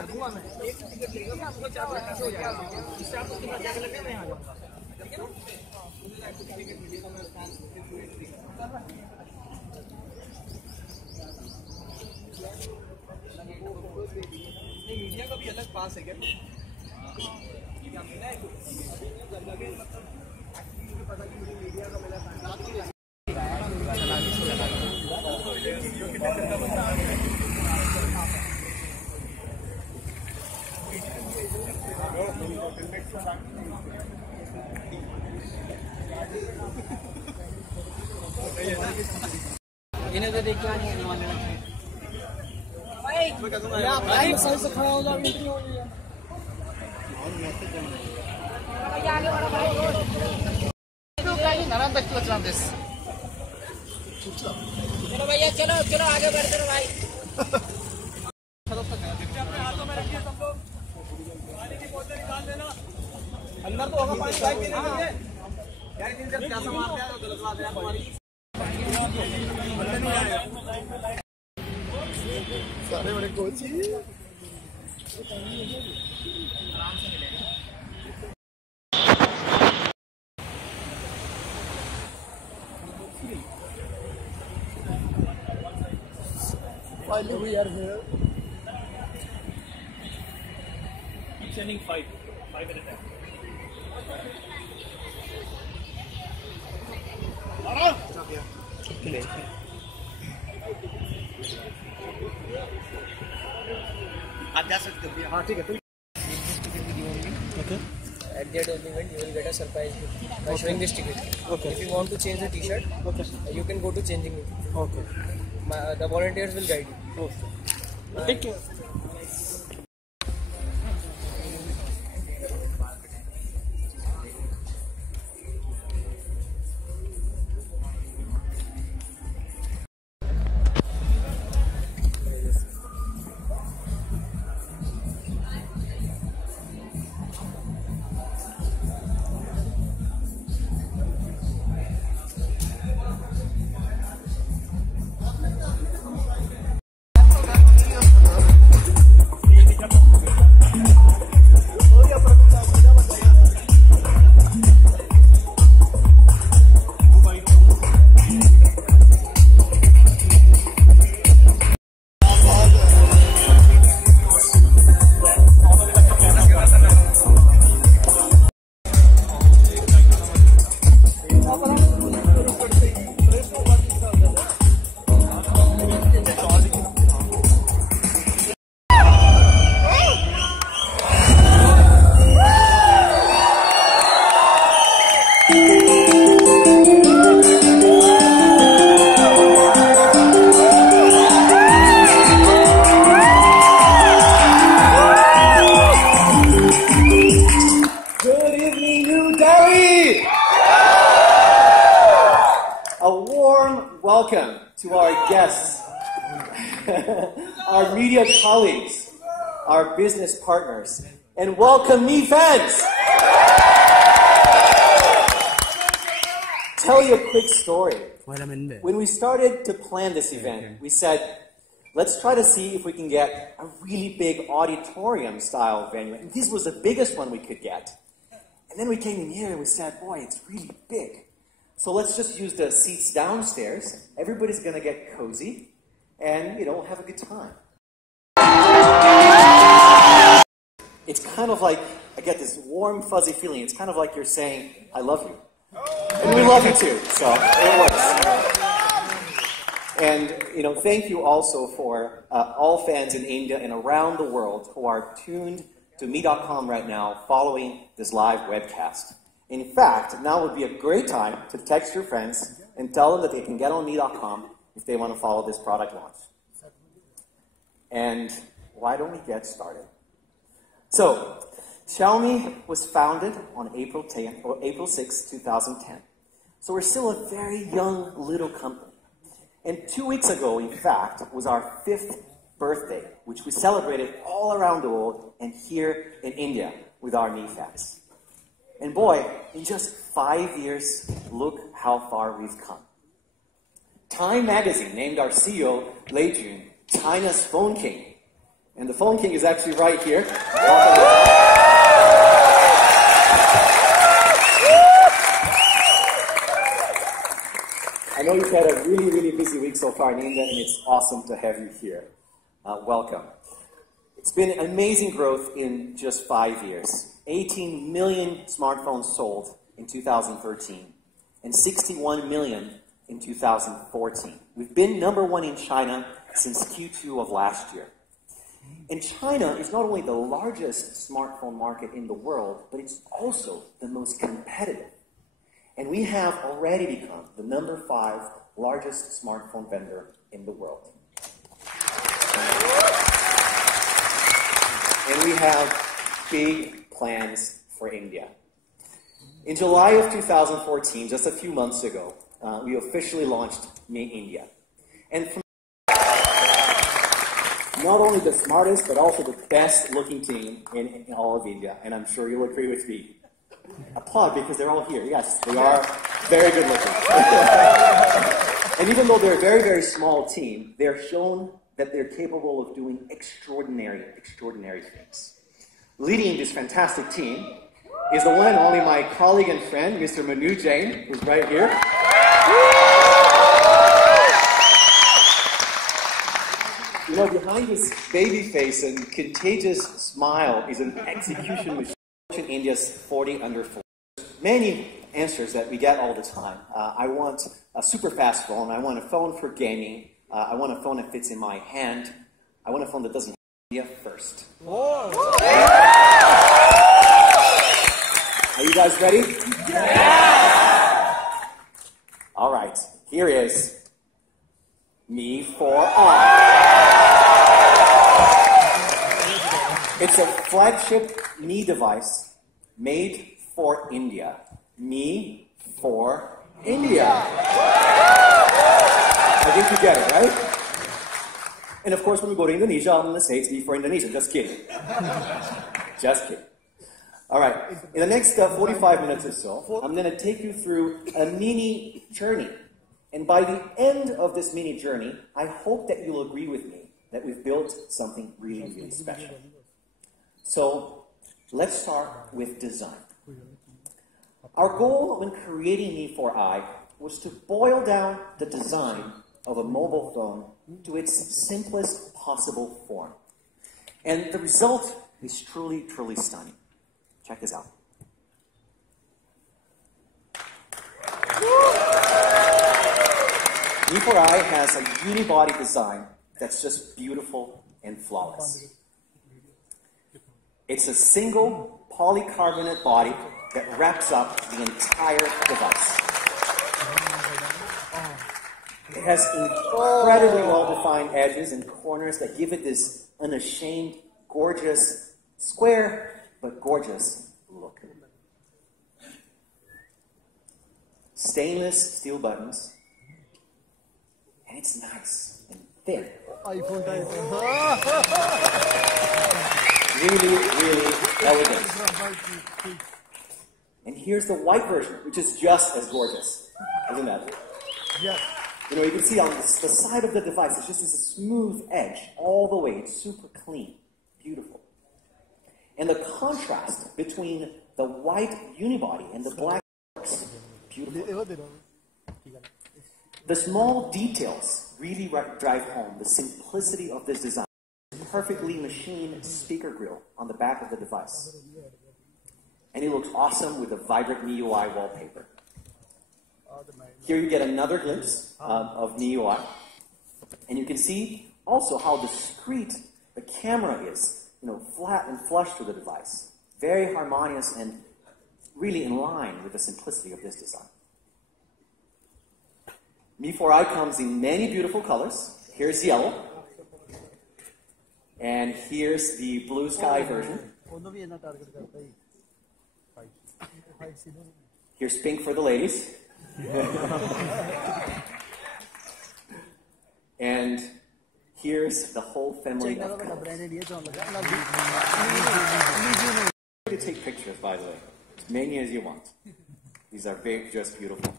कर दूंगा मैं, एक टिकट लेगा मैं आपको 4 घंटे से हो जाएगा, इससे आपको कितना क्या लगेगा मैं आ जाऊँगा। मीडिया का भी अलग पास है क्या? पता कि मुझे मीडिया का मिला इन्हें तो देख के नहीं है भाई सही से खड़ा हो जाओ, एंट्री हो गई है। चलो भैया, चलो चलो आगे बढ़ते रहो भाई। अपने हाथों में रखिए सब लोग, पानी की बोतल निकाल देना, अंदर तो होगा पानी भाई पीने के लिए। यार इनसे प्यासा मार दिया तो गलत बात है हमारी। सारे बड़े coach he finally we are here. Keep sending 5 at a time. आप जा सकते हो। हाँ ठीक है। Okay. At the end of the event, you will get a surprise gift by showing this ticket. Okay. If you want to change the T-shirt, okay, you can go to changing room. Okay. The volunteers will guide you. Okay. Take care. Welcome to our guests, our media colleagues, our business partners, and welcome me fans! Tell you a quick story. When we started to plan this event, we said, let's try to see if we can get a really big auditorium-style venue. And this was the biggest one we could get. And then we came in here and we said, boy, it's really big. So let's just use the seats downstairs. Everybody's going to get cozy and, we'll have a good time. It's kind of like, I get this warm, fuzzy feeling. It's kind of like you're saying, I love you. And we love you too, so it works. And, thank you also for all fans in India and around the world who are tuned to Me.com right now following this live webcast. In fact, now would be a great time to text your friends and tell them that they can get on Me.com if they want to follow this product launch. And why don't we get started? So, Xiaomi was founded on April 6, 2010. So we're still a very young little company. And 2 weeks ago, in fact, was our 5th birthday, which we celebrated all around the world and here in India with our Mi fans. And boy, in just 5 years, look how far we've come. Time magazine named our CEO, Lei Jun, China's phone king. And the phone king is actually right here. I know you've had a really, really busy week so far in India, and it's awesome to have you here. Welcome. It's been amazing growth in just 5 years. 18 million smartphones sold in 2013, and 61 million in 2014. We've been #1 in China since Q2 of last year. And China is not only the largest smartphone market in the world, but it's also the most competitive. And we have already become the #5 largest smartphone vendor in the world. And we have big plans for India. In July of 2014, just a few months ago, we officially launched Make India. And from not only the smartest, but also the best looking team in all of India. And I'm sure you'll agree with me. Applaud because they're all here. Yes, they are very good looking. And even though they're a very, very small team, they're shown that they're capable of doing extraordinary, extraordinary things. Leading this fantastic team is the one and only my colleague and friend, Mr. Manu Jain, who's right here. You know, behind his baby face and contagious smile is an execution machine in India's 40 under 4. Many answers that we get all the time. I want a super fast phone. I want a phone for gaming. I want a phone that fits in my hand. I want a phone that doesn't have India first. Whoa. Are you guys ready? Yeah! All right, here is Mi 4i. It's a flagship Mi device made for India. Mi for India. I think you get it, right? And of course, when we go to Indonesia, I'm going to say it's Mi for Indonesia. Just kidding. Just kidding. All right. In the next 45 minutes or so, I'm going to take you through a mini journey. And by the end of this mini journey, I hope that you'll agree with me that we've built something really, really special. So let's start with design. Our goal when creating Mi 4i was to boil down the design of a mobile phone to its simplest possible form. And the result is truly, truly stunning. Check this out. Mi 4i has a unibody design that's just beautiful and flawless. It's a single polycarbonate body that wraps up the entire device. It has incredibly well-defined edges and corners that give it this unashamed, gorgeous, square, but gorgeous look. Stainless steel buttons, and it's nice and thin. Really, really elegant. And here's the white version, which is just as gorgeous. Isn't that? Yes. You know, you can see on the side of the device, it's just this smooth edge all the way. It's super clean, beautiful. And the contrast between the white unibody and the black works beautiful. The small details really drive home the simplicity of this design. Perfectly machined speaker grill on the back of the device. And it looks awesome with a vibrant MIUI wallpaper. Here you get another glimpse of MIUI. And you can see also how discreet the camera is, you know, flat and flush to the device. Very harmonious and really in line with the simplicity of this design. Mi 4i comes in many beautiful colors. Here's yellow. And here's the blue sky version. Here's pink for the ladies. And here's the whole family of colors. You can take pictures, by the way. As many as you want. These are just beautiful.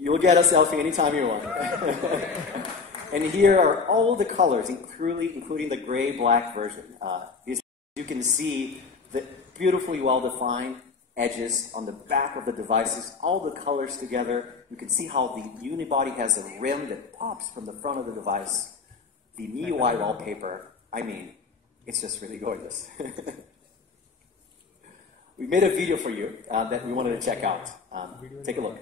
You'll get a selfie anytime you want. And here are all the colors, including the gray-black version. You can see the beautifully well-defined edges on the back of the devices, all the colors together. You can see how the unibody has a rim that pops from the front of the device. The MIUI wallpaper, I mean, it's just really gorgeous. We made a video for you that we wanted to check out. Take a look.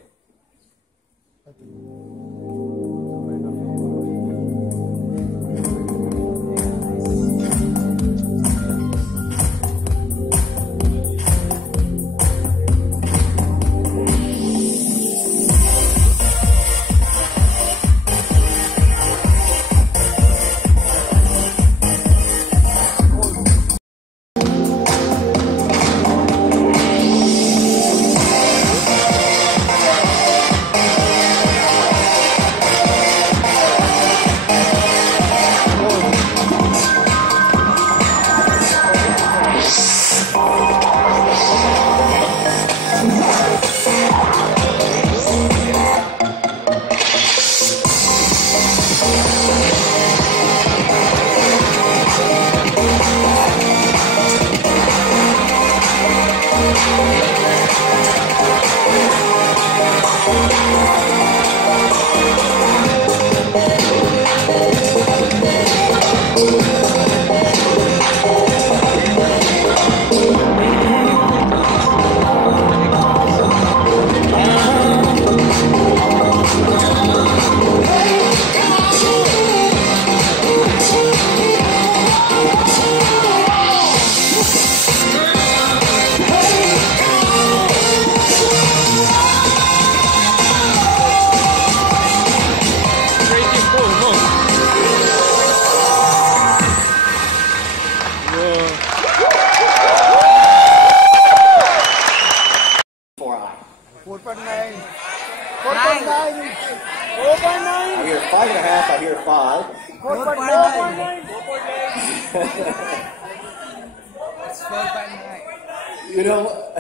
I hear 5.5, I hear 5. 4.9. You know,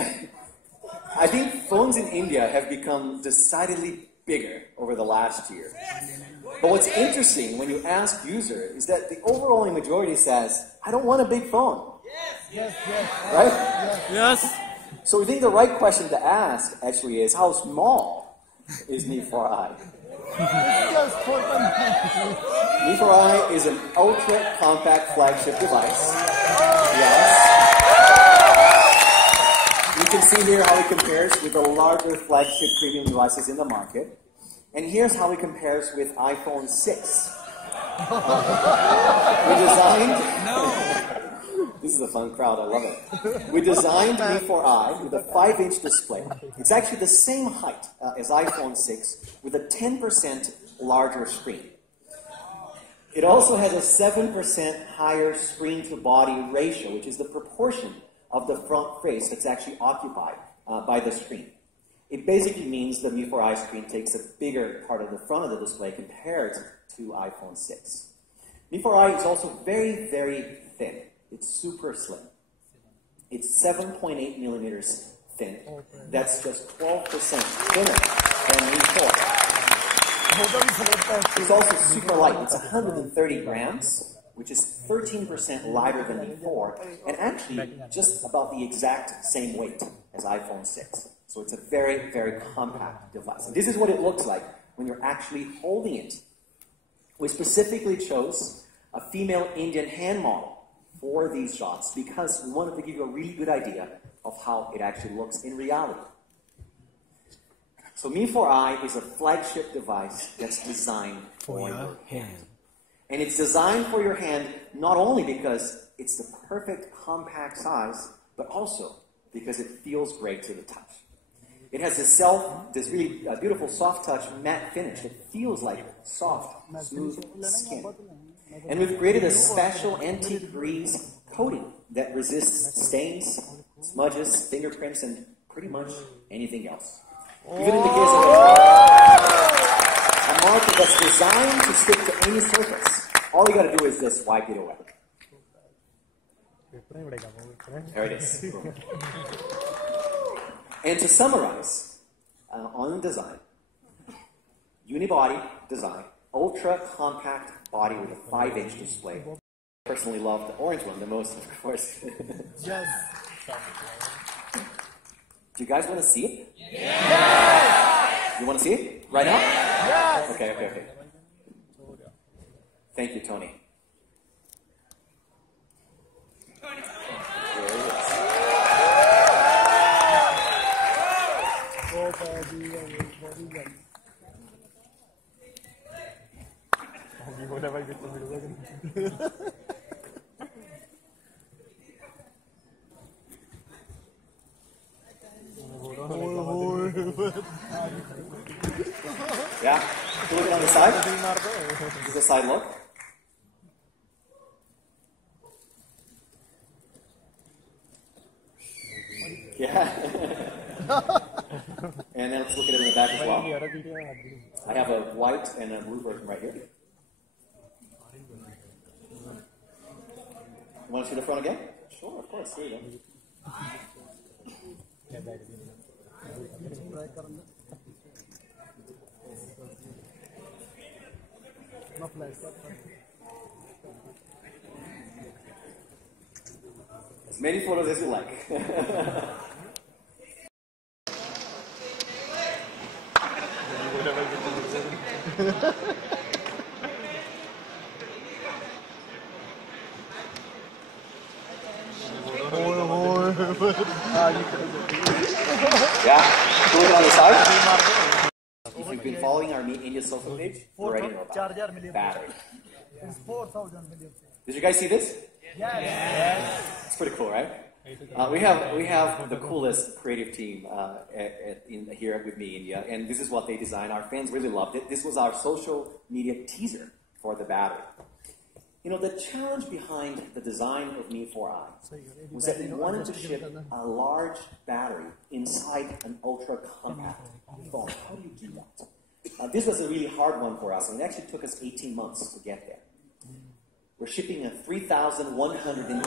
I think phones in India have become decidedly bigger over the last year. But what's interesting when you ask users is that the overwhelming majority says, I don't want a big phone. Yes. Right? Yes. So we think the right question to ask actually is, how small is Mi 4i? Mi 4i is an ultra-compact flagship device. Yes. You can see here how it compares with the larger flagship premium devices in the market. And here's how it compares with iPhone 6. We designed... This is a fun crowd, I love it. We designed Mi 4i with a 5-inch display. It's actually the same height as iPhone 6 with a 10% larger screen. It also has a 7% higher screen-to-body ratio, which is the proportion of the front face that's actually occupied by the screen. It basically means the Mi 4i screen takes a bigger part of the front of the display compared to iPhone 6. Mi 4i is also very, very thin. It's super slim. It's 7.8 millimeters thin. That's just 12% thinner than Mi 4. It's also super light. It's 130 grams, which is 13% lighter than Mi 4, and actually just about the exact same weight as iPhone 6. So it's a very, very compact device. And this is what it looks like when you're actually holding it. We specifically chose a female Indian hand model for these shots because we wanted to give you a really good idea of how it actually looks in reality. So Mi 4i is a flagship device that's designed for your hand. And it's designed for your hand not only because it's the perfect compact size, but also because it feels great to the touch. It has this really beautiful soft touch matte finish that feels like soft, smooth skin. And we've created a special antique grease coating that resists stains, smudges, fingerprints, and pretty much anything else. Even in the case of a marker that's designed to stick to any surface, all you got to do is just wipe it away. There it is. And to summarize on the design, unibody design, ultra compact body with a 5-inch display. I personally love the orange one the most, of course. Yes. Do you guys want to see it? Yes! You want to see it? Right now? Yes! Okay. Thank you, Tony. Yeah? Look it on the side. This is a side look. Yeah. And then let's look at it in the back as well. I have a white and a blue version right here. You want to see the front again? Sure, of course. Here you go. As many photos as you like. Yeah, do it on the side. If you've been following our Meet India social page, you already know about it. Battery. Did you guys see this? Yes. It's pretty cool, right? We have the coolest creative team here with Me India, and this is what they designed. Our fans really loved it. This was our social media teaser for the battery. You know, the challenge behind the design of Me 4i was that we wanted to ship a large battery inside an ultra-compact phone. How do you do that? This was a really hard one for us, and it actually took us 18 months to get there. We're shipping a 3,120.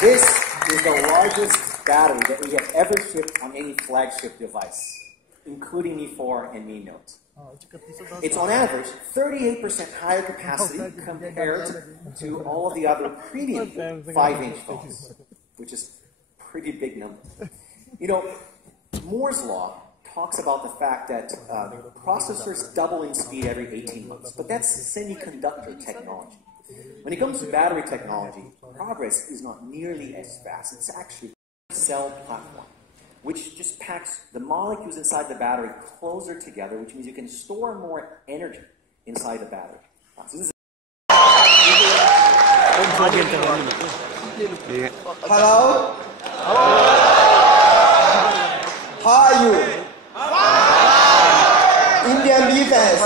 This is the largest battery that we have ever shipped on any flagship device, including Me 4 and Me Note. It's on average 38% higher capacity compared to all of the other premium 5-inch phones, which is a pretty big number. You know, Moore's Law talks about the fact that processors double in speed every 18 months, but that's semiconductor technology. When it comes to battery technology, progress is not nearly as fast. It's actually a cell platform, which just packs the molecules inside the battery closer together, which means you can store more energy inside the battery. So this is Hello? How are you? Indian defense.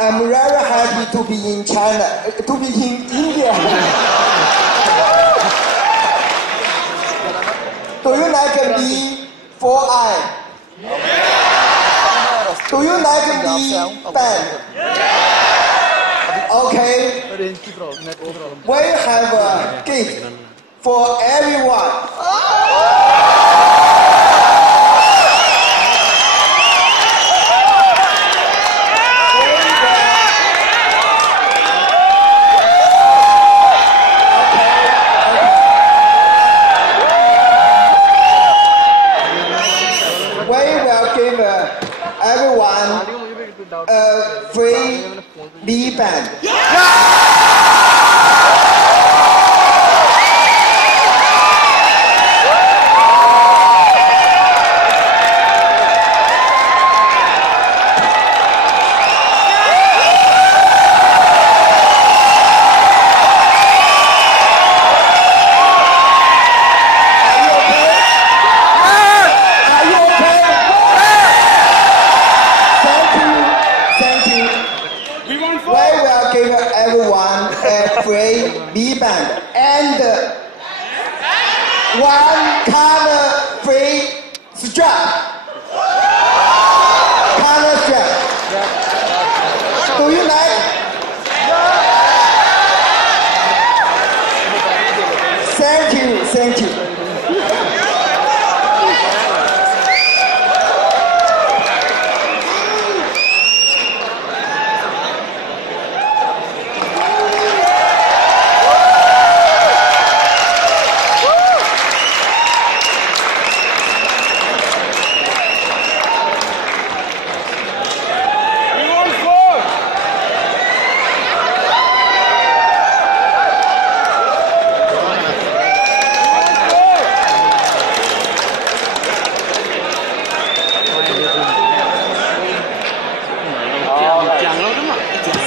I'm very happy to be in China, to be in India. Do you like me 4i? Do you like me band? Okay. We have a gift for everyone. Everyone a free B band. Everyone a free B band and one color free strap. Color strap. Do you like? Thank you.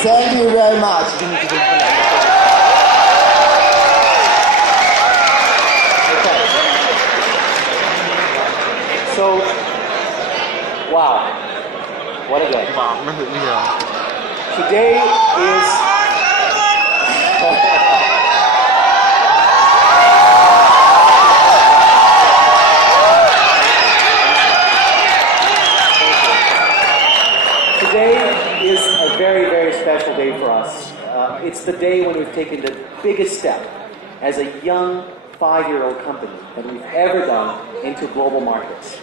Thank you very much. Okay. So, wow, what a day. Today is Today is a very, very special day for us. It's the day when we've taken the biggest step as a young 5-year-old company that we've ever done into global markets.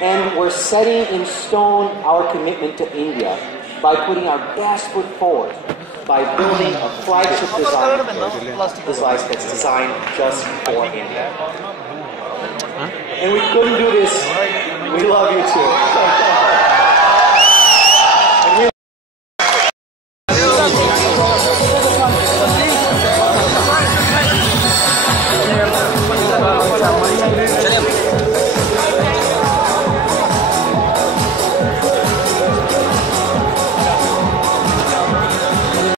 And we're setting in stone our commitment to India by putting our best foot forward, by building a flagship design device that's designed just for India. And we couldn't do this. We love you too.